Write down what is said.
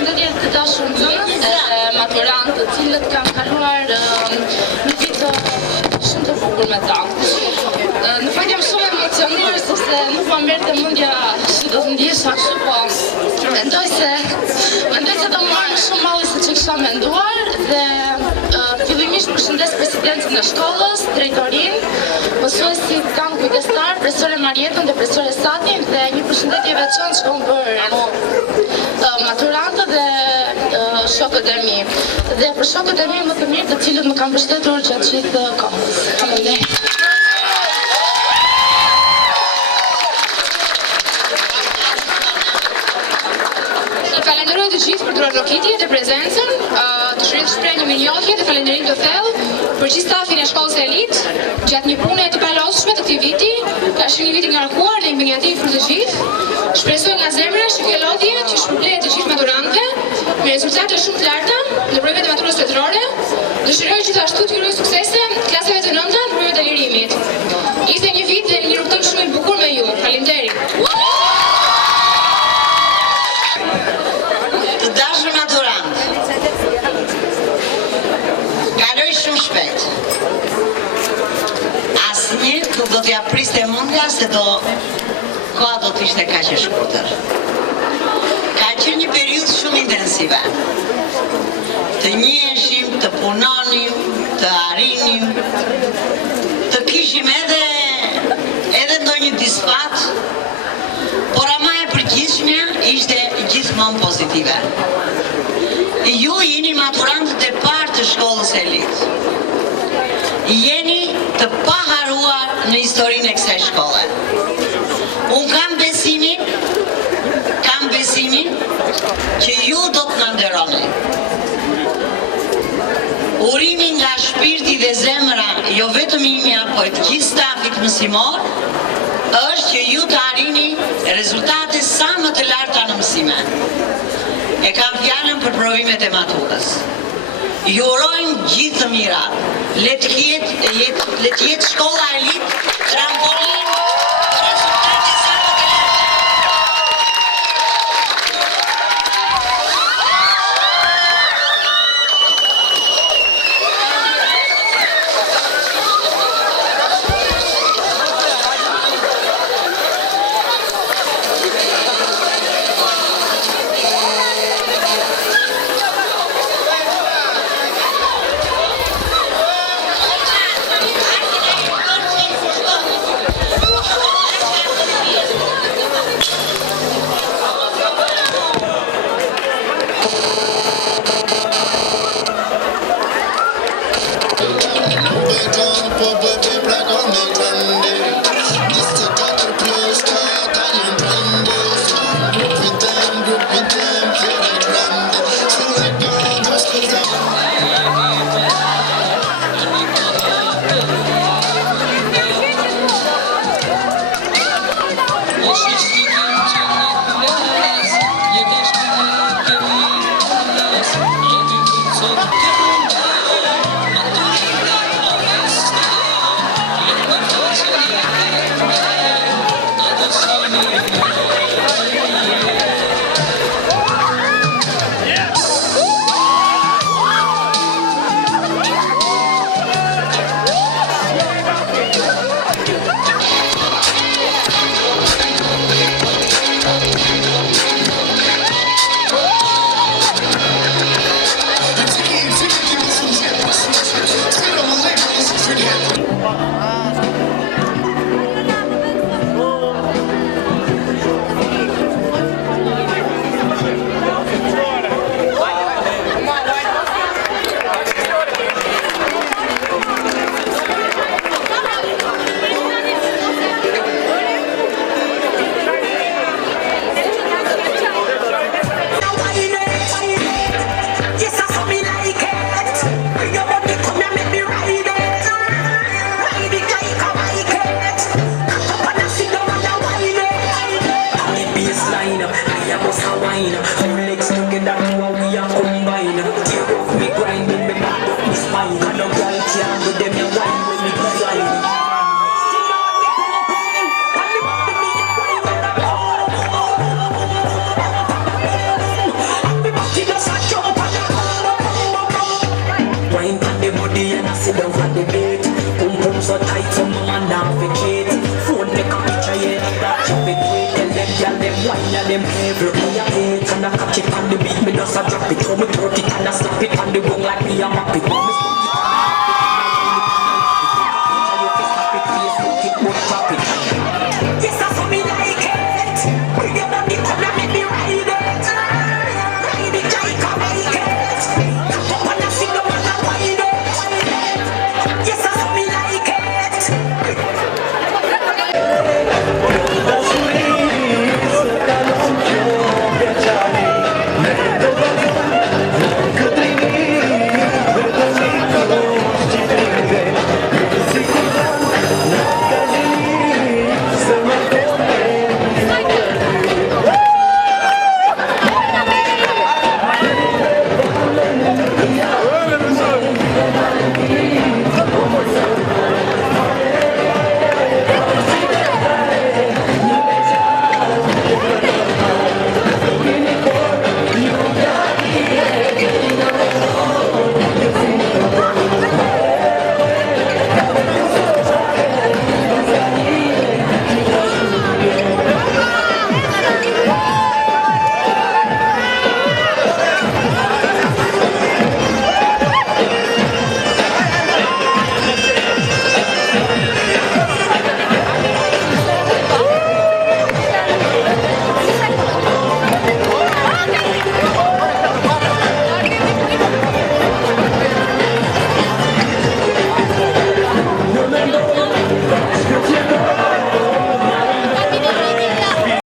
Përshëndetje të dashur nxënës e maturantë të cilët kanë kaluar një vit shumë të bukur me ta. Në fakt jam shumë emocionuar sepse nuk ma merrte mendja se do të ndjesha kështu, po mendoj se do marr shumë malli se ç'i kisha menduar dhe fillimisht përshëndes presidentin e shkollës, drejtorinë, mësuesit tanë kujdestar, profesore Marietën dhe profesore Satin dhe një përshëndetje veçantë që kam bërë maturantët dhe shokët e mi. Dhe për shokët e mi më të mirë të cilët më kanë mbështetur gjatë gjithë kohës. Faleminderit. Falenderoj të gjithë për durarokitje dhe prezencën, të shpreh një mirënjohje dhe falënderim të thellë për gjithë stafin e shkollës Elit, gjatë një pune të palosshme të këtij viti, ka qenë një vit i ngarkuar dhe impenjativ për të gjithë. Shpresoj nga zemra shkëlqyetje që shpërblet të gjithë maturantëve me rezultate shumë të larta në provet e maturës shtetërore. Dëshiroj gjithashtu të uroj suksese klasave të nënta në provet e lirimit. Ishte një vit dhe një rrugtim shumë i bukur me ju. Faleminderit. Dashur maturant, kaloj shumë shpejt. Asnjë nuk do t'ja priste mendja se koha do t'ishte kaq e shkurtër. Ka qenë një periudhë shumë intensive. Të njiheshim, të punonim, të arrinim, të kishim edhe ndonjë disfat, por ama e përgjithshmja ishte gjithmonë pozitive. Ju jeni maturantët e parë të shkollës Elit. Jeni të paharuar në historinë e kësaj shkolle. Unë kam besimin që ju do të na nderoni. Urimi nga shpirti dhe zemra, jo vetëm imja, po e të gjithë stafit mësimor, është që ju të arrini rezultate sa më të larta në mësime. E kam fjalën për provimet e maturës. Ju urojmë gjithë të mirat. Le të jetë shkolla Elit trampolin për rezultate sa më të larta. Them every me a hate and I catch it on the beat, me just a drop it, throw me 30